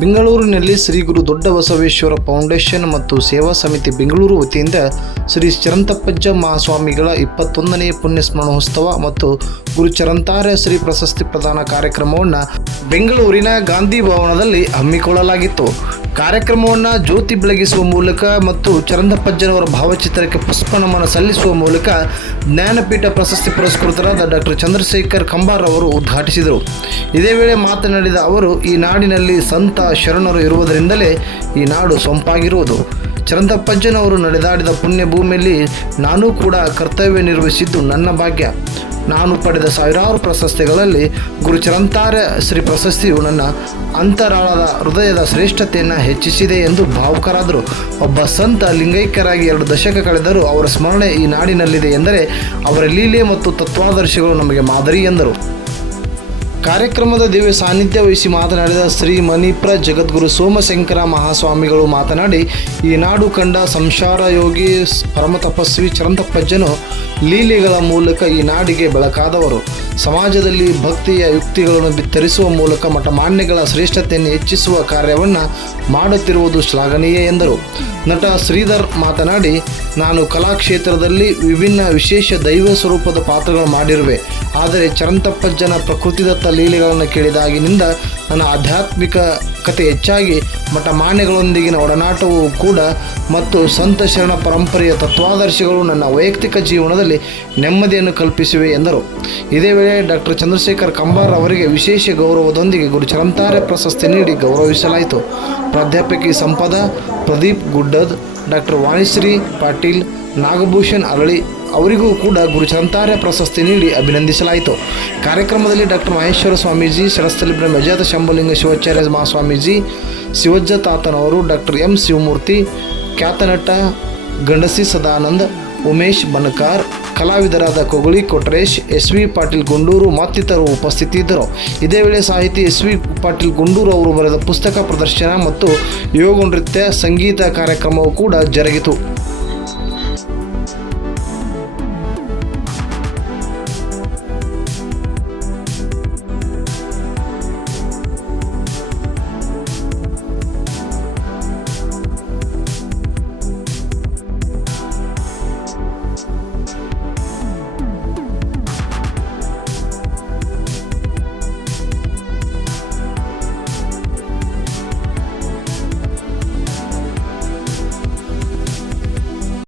ಬೆಂಗಳೂರಿನಲ್ಲಿ ಶ್ರೀ ಗುರು ದೊಡ್ಡ ಬಸವೇಶ್ವರ ಫೌಂಡೇಶನ್ ಮತ್ತು ಸೇವಾ ಸಮಿತಿ ಬೆಂಗಳೂರು ವತಿಯಿಂದ ಶ್ರೀ ಚರಂತಪ್ಪಜ್ಜ ಮಹಾಸ್ವಾಮಿಗಳ ಇಪ್ಪತ್ತೊಂದನೇ ಪುಣ್ಯಸ್ಮರಣೋತ್ಸವ ಮತ್ತು ಗುರು ಚರಂತಾರ್ಯ ಶ್ರೀ ಪ್ರಶಸ್ತಿ ಪ್ರದಾನ ಕಾರ್ಯಕ್ರಮವನ್ನು ಬೆಂಗಳೂರಿನ ಗಾಂಧಿ ಭವನದಲ್ಲಿ ಹಮ್ಮಿಕೊಳ್ಳಲಾಗಿತ್ತು. ಕಾರ್ಯಕ್ರಮವನ್ನು ಜ್ಯೋತಿ ಬೆಳಗಿಸುವ ಮೂಲಕ ಮತ್ತು ಚರಂದಪ್ಪಜ್ಜನವರ ಭಾವಚಿತ್ರಕ್ಕೆ ಪುಷ್ಪ ನಮನ ಸಲ್ಲಿಸುವ ಮೂಲಕ ಜ್ಞಾನಪೀಠ ಪ್ರಶಸ್ತಿ ಪುರಸ್ಕೃತರಾದ ಡಾಕ್ಟರ್ ಚಂದ್ರಶೇಖರ್ ಕಂಬಾರ್ ಅವರು ಉದ್ಘಾಟಿಸಿದರು. ಇದೇ ವೇಳೆ ಮಾತನಾಡಿದ ಅವರು, ಈ ನಾಡಿನಲ್ಲಿ ಸಂತ ಶರಣರು ಇರುವುದರಿಂದಲೇ ಈ ನಾಡು ಸೊಂಪಾಗಿರುವುದು. ಚರಂದಪ್ಪಜ್ಜನವರು ನಡೆದಾಡಿದ ಪುಣ್ಯ ಭೂಮಿಯಲ್ಲಿ ನಾನು ಕೂಡ ಕರ್ತವ್ಯ ನಿರ್ವಹಿಸಿದ್ದು ನನ್ನ ಭಾಗ್ಯ. ನಾನು ಪಡೆದ ಸಾವಿರಾರು ಪ್ರಶಸ್ತಿಗಳಲ್ಲಿ ಗುರು ಚರಂತಾರ ಶ್ರೀ ಪ್ರಶಸ್ತಿಯು ನನ್ನ ಅಂತರಾಳದ ಹೃದಯದ ಶ್ರೇಷ್ಠತೆಯನ್ನು ಹೆಚ್ಚಿಸಿದೆ ಎಂದು ಭಾವುಕರಾದರು. ಒಬ್ಬ ಸಂತ ಲಿಂಗೈಕ್ಯರಾಗಿ ಎರಡು ದಶಕ ಕಳೆದರೂ ಅವರ ಸ್ಮರಣೆ ಈ ನಾಡಿನಲ್ಲಿದೆ ಎಂದರೆ ಅವರ ಲೀಲೆ ಮತ್ತು ತತ್ವಾದರ್ಶಗಳು ನಮಗೆ ಮಾದರಿ ಎಂದರು. ಕಾರ್ಯಕ್ರಮದ ದಿವ್ಯ ಸಾನ್ನಿಧ್ಯ ವಹಿಸಿ ಮಾತನಾಡಿದ ಶ್ರೀ ಮಣಿಪ್ರ ಜಗದ್ಗುರು ಸೋಮಶಂಕರ ಮಹಾಸ್ವಾಮಿಗಳು ಮಾತನಾಡಿ, ಈ ನಾಡು ಕಂಡ ಸಂಸಾರ ಯೋಗಿ ಪರಮ ತಪಸ್ವಿ ಚರಂತಪ್ಪಜ್ಜನು ಲೀಲೆಗಳ ಮೂಲಕ ಈ ನಾಡಿಗೆ ಬೆಳಕಾದವರು. ಸಮಾಜದಲ್ಲಿ ಭಕ್ತಿಯ ಯುಕ್ತಿಗಳನ್ನು ಬಿತ್ತರಿಸುವ ಮೂಲಕ ಮಠಮಾನ್ಯಗಳ ಶ್ರೇಷ್ಠತೆಯನ್ನು ಹೆಚ್ಚಿಸುವ ಕಾರ್ಯವನ್ನು ಮಾಡುತ್ತಿರುವುದು ಶ್ಲಾಘನೀಯ ಎಂದರು. ನಟ ಶ್ರೀಧರ್ ಮಾತನಾಡಿ, ನಾನು ಕಲಾಕ್ಷೇತ್ರದಲ್ಲಿ ವಿಭಿನ್ನ ವಿಶೇಷ ದೈವ ಸ್ವರೂಪದ ಪಾತ್ರಗಳು ಮಾಡಿರುವೆ. ಆದರೆ ಚರಂತಪ್ಪಜ್ಜನ ಪ್ರಕೃತಿದತ್ತ ಲೀಲೆಗಳನ್ನು ಕೇಳಿದಾಗಿನಿಂದ ನನ್ನ ಆಧ್ಯಾತ್ಮಿಕ ಕತೆ ಹೆಚ್ಚಾಗಿ ಮಠಮಾನ್ಯಗಳೊಂದಿಗಿನ ಒಡನಾಟವೂ ಕೂಡ ಮತ್ತು ಸಂತ ಶರಣ ಪರಂಪರೆಯ ತತ್ವಾದರ್ಶಗಳು ನನ್ನ ವೈಯಕ್ತಿಕ ಜೀವನದಲ್ಲಿ ನೆಮ್ಮದಿಯನ್ನು ಕಲ್ಪಿಸಿವೆ ಎಂದರು. ಇದೇ ವೇಳೆ ಡಾಕ್ಟರ್ ಚಂದ್ರಶೇಖರ್ ಕಂಬಾರ್ ಅವರಿಗೆ ವಿಶೇಷ ಗೌರವದೊಂದಿಗೆ ಗುರು ಚರಂತಾರೆ ಪ್ರಶಸ್ತಿ ನೀಡಿ ಗೌರವಿಸಲಾಯಿತು. ಪ್ರಾಧ್ಯಾಪಕಿ ಸಂಪದ ಪ್ರದೀಪ್ ಗುಡ್ಡದ್ ಡಾಕ್ಟರ್ ವಾಣಿಶ್ರೀ ಪಾಟೀಲ್, ನಾಗಭೂಷಣ್ ಅರಳಿ ಅವರಿಗೂ ಕೂಡ ಗುರು ಪ್ರಶಸ್ತಿ ನೀಡಿ ಅಭಿನಂದಿಸಲಾಯಿತು. ಕಾರ್ಯಕ್ರಮದಲ್ಲಿ ಡಾಕ್ಟರ್ ಮಹೇಶ್ವರ ಸ್ವಾಮೀಜಿ ಶರಸ್ಥಲಿ ಮೆಜಾತ ಶಂಭುಲಿಂಗ ಶಿವಾಚಾರ್ಯ ಮಹಾಸ್ವಾಮೀಜಿ ಶಿವಜ್ಜ ತಾತನವರು ಡಾಕ್ಟರ್ ಎಂ ಶಿವಮೂರ್ತಿ, ಖ್ಯಾತನಟ ಗಂಡಸಿ ಸದಾನಂದ್, ಉಮೇಶ್ ಬಣಕಾರ್ ಕಲಾವಿದರಾದ ಕೊಗುಳಿ ಕೊಟ್ರೇಶ್, ಎಸ್ ವಿ ಪಾಟೀಲ್ ಗುಂಡೂರು ಮತ್ತಿತರರು ಉಪಸ್ಥಿತಿದ್ದರು. ಇದೇ ವೇಳೆ ಸಾಹಿತಿ ಎಸ್ ವಿ ಪಾಟೀಲ್ ಗುಂಡೂರು ಅವರು ಬರೆದ ಪುಸ್ತಕ ಪ್ರದರ್ಶನ ಮತ್ತು ಯೋಗ ನೃತ್ಯ, ಸಂಗೀತ ಕಾರ್ಯಕ್ರಮವೂ ಕೂಡ ಜರುಗಿತು.